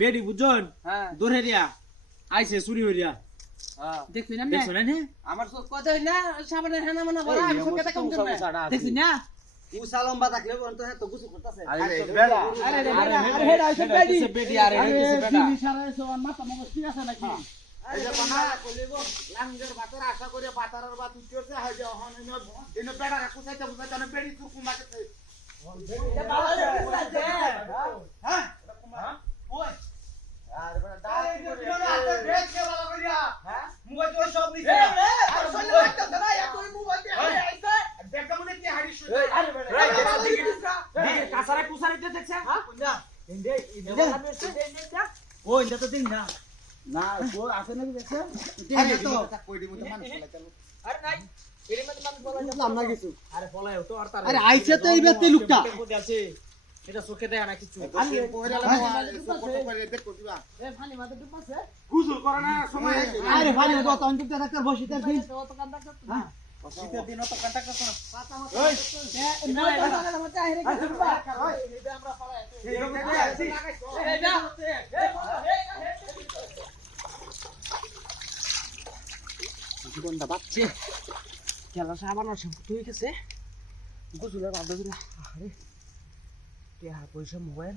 বেডি বুঝন দৌড়ে দিয়া আইছে চুরি হইয়া দেখছিস না দেখছো না আমার সব কথা হই না সামনে হেনা মনা বড় আমি সব কথা কম করব দেখছিস না উসা লম্বা থাকলে বন্ধ হ্যাঁ তো গুছু করতেছে আরে বেড়া আরে হেডা আছে বেডি বেডি আরে হইছে বেড়া সিবি সারা সমান মাথা মগজ ঠিক আছে নাকি এই যে বানা কইলেব লাঙ্গের বাতার আশা করে বাতারের বাত উঠছে হয় যে হন এনে বেড়া কুছাইতে কুছাইতে না বেড়ি তুরকু মাকে হ্যাঁ ওই আর বেড়া ডাল করে দেখ কে ভালো করিয়া হ্যাঁ মোবাইল তো সব নিছে আর সব লাগতে না এত মোবাইল দিয়ে আইছে দেখ কেমনে কি হারিস আরে বেড়া দিকে কাসারে কুসারিতে দেখছ হ্যাঁ কোনটা ইন্ডে ও ইন্ডা তো দিন না না ও আছে নাকি দেখছ আরে তো কই দিমু তো মানুষ লাগালো আরে নাই এর মধ্যে মানুষ বলা বুঝলাম না কিছু আরে পলায়ও তো আর তার আরে আইছে তো এই ব্যক্তি লোকটা আছে এটা চোখে দেয় না কিছু আমি পয়রা ফটো করে দেখো দিবা এ ফানি মাথা ডুব আছে গুজু করে না সময় আরে ফানি তো অন্তত ডাক্তার বসিতে দিন তো কান্দা করতে না শীতের দিনও তো কন্টাক্ট করতে না পাতা মত না না মত আইরে কিছু বা এইটা আমরা পাড়ায় এই রকম আছি এইটা জীবনটা বাচ্চে খেলা সাবানোর সম্পর্ক হয়ে গেছে গোসলের বাধ্য করে আরে টিয়া পয়সা মোবাইল